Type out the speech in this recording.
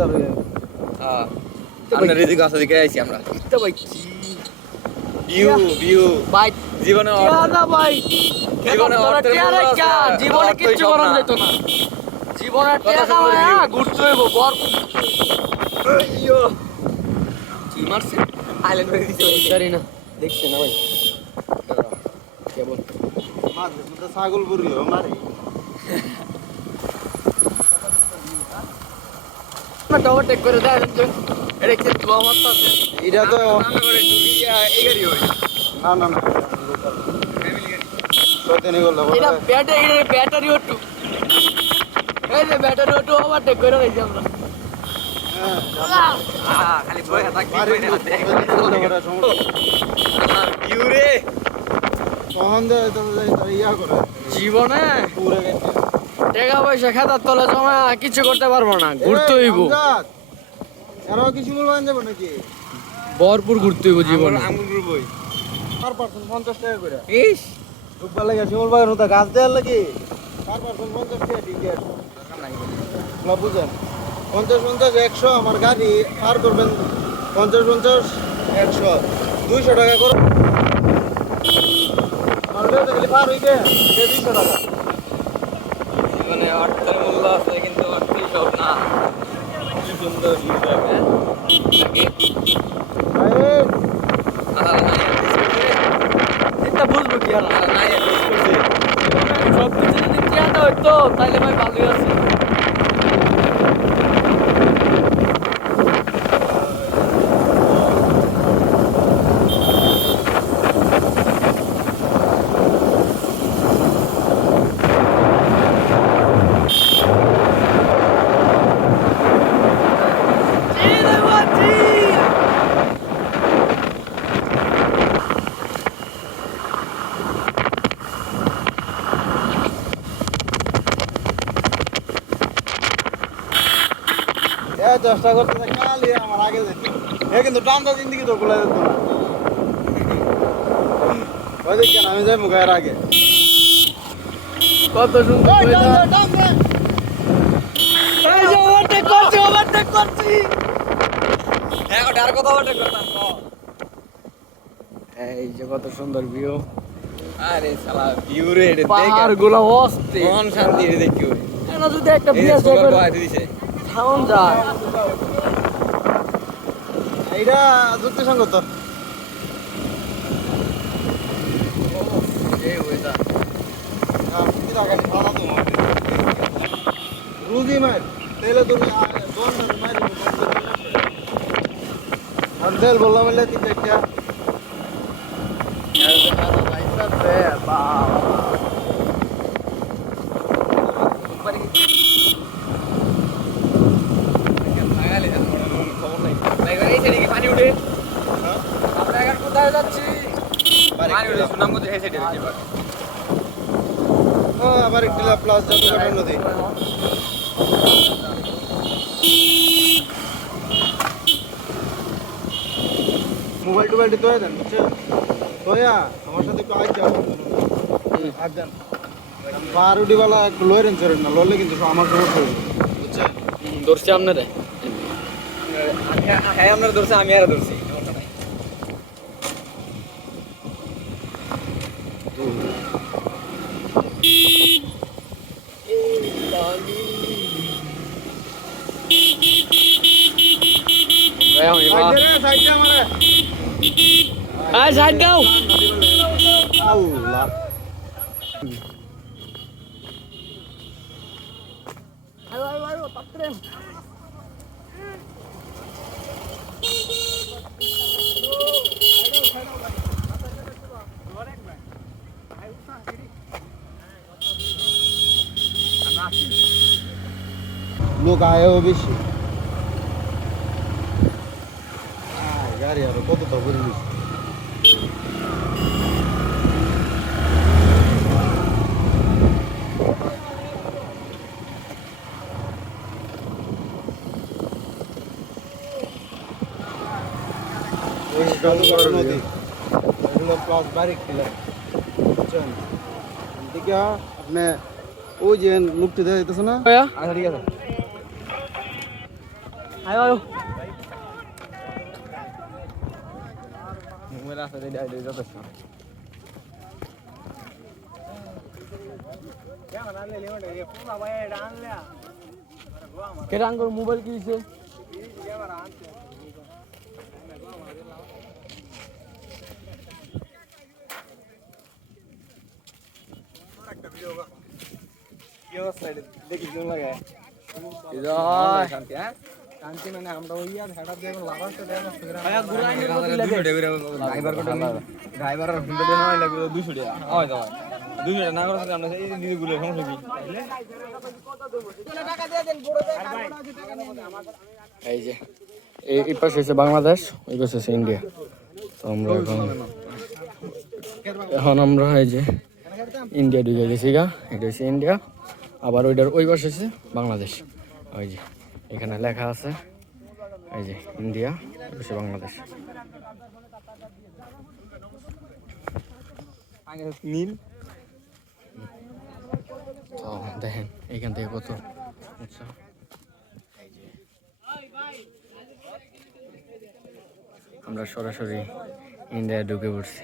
দাঁড় হয়ে আমরা রেদিকে আসা দিকে আইছি আমরা তো ভাই ভিউ ভাই জীবনে না ভাই জীবনে অর্থের মূল্য আছে, জীবনে অর্থই কিচ্ছু সব করা না। যেত না জীবনে কথা টাকা শুনলে মায়া view। ঘুরতে হইব বর আইয়ো কি মারছে আইল্যান্ড করে দিছে জানি না দেখছে না ভাই কেবল মাছ তো ছাগল বুড়িও মারি না ওভারটেক করে দেয় এটা কিন্তু আমার সাথে এটা তো আমরা করে ঢুকিয়া এই গাড়ি হই না না না ফ্যামিলি গাড়ি সত্যি করলে এটা ব্যাটারি ওটু এই যে ব্যাটারি ওটু ওভারটেক করে রয়েছি আমরা খালি বইয়া থাকবি বাড়ি বইয়া হাতে ভিউ রে তখন ইয়া করে জীবনে পুরে গেছে টাকা পয়সা খাতার তলে জমা কিছু করতে পারবো না ঘুরতে হইব এরাও কিছু বলবেন যাবো নাকি ভরপুর ঘুরতে হইব জীবনে আঙ্গুর বই পার পার্সন 50 টাকা করে ইস ঢুকবার লাগে শিমুল বাগান ওটা গাছ দেওয়ার লাগে পার পার্সন 50 টাকা টিকিট বুঝেন 50 100 আমার গাড়ি পার করবেন 50 100 200 টাকা করে মারলেও তো খালি পার হইবে 200 টাকা জীবনে অর্থের মূল্য আছে কিন্তু অর্থই সব না কি সুন্দর ভিউ দেখে এটা বুঝবো কি আর নাই করছে সব কিছু যদি চেয়াটা হইতো তাইলে ভাই ভালোই আছে এ চেষ্টা করতে কালি আমার আগে যেত এ কিন্তু টানটা জিন্দিগি তো খোলা যেত না ওই দেখেন আমি যাই মুখের আগে কত সুন্দর এই যে ওভারটেক করছি হ্যাঁ ওটা আর কথা বলতে করতাম এই যে কত সুন্দর ভিউ আরে শালা ভিউ রে এটা দেখে পাহাড় গুলো অস্থির মন শান্তি রে দেখি ওই এনা যদি একটা এই বিয়ে সোলার করে বয় দিছে খাওন যায় এইটা যুক্তিসঙ্গত এই ওইটা রুজি মার তেলে তুমি আর তেল বললাম বলে 3-4টা খবর নাই এই সাইডে কি পানি উঠে আমরা এখন কোথায় যাচ্ছি পানি উঠে সুনাম করতে এই সাইডে যাচ্ছে আবার একটি প্লাস যাবে নদী মোবাইল টোবাইল তো দেন বুঝছেন তোয়া আমার সাথে একটু আজ যাও আজ যান বারুডিওয়ালা একটু লয়েন চড়েন না লড়লে কিন্তু আমার সমস্যা হবে বুঝছেন ধরছি আপনারে হ্যাঁ আমরা ধরছি আমি আর ধরছি সাইডে আমারে এই সাইড দাও আল্লাহ লোক আয়ও বেশি গাড়ি আরো কতটা করে নিচ্ছে নদী এগুলো প্লাস বারিক টিলার বুঝছেন এদিকে আপনি ওই যে মুক্তি দেওয়া যেতেছে না ভাইয়া আচ্ছা ঠিক আছে আয় আয় মোবাইল আছে রে যথেষ্ট কেটে আঙ্গুর মোবাইল কিনছে দেখি কেমন লাগে শান্তি হ্যাঁ শান্তি মানে আমরা ওই আর হেডার দিয়ে লাগাতে দেয় না ভাইয়া ঘুরাই নিয়ে কত লাগে ড্রাইভার 100 টাকা না লাগবে 200 টাকা হয় তো 200 টাকা না করে আমরা এই নিজে গুলো সমস্যা কি এই যে এই পাশে হচ্ছে বাংলাদেশ ওই পাশে হচ্ছে ইন্ডিয়া তো আমরা এখন আমরা এই যে ইন্ডিয়া ঢুকে গেছি গা এটা হচ্ছে ইন্ডিয়া আবার ওইটার ওই পাশে হচ্ছে বাংলাদেশ ওই যে এখানে লেখা আছে এই যে ইন্ডিয়া হচ্ছে বাংলাদেশ নীল তো দেখেন এখান থেকে কত আচ্ছা আমরা সরাসরি ইন্ডিয়া ঢুকে পড়ছি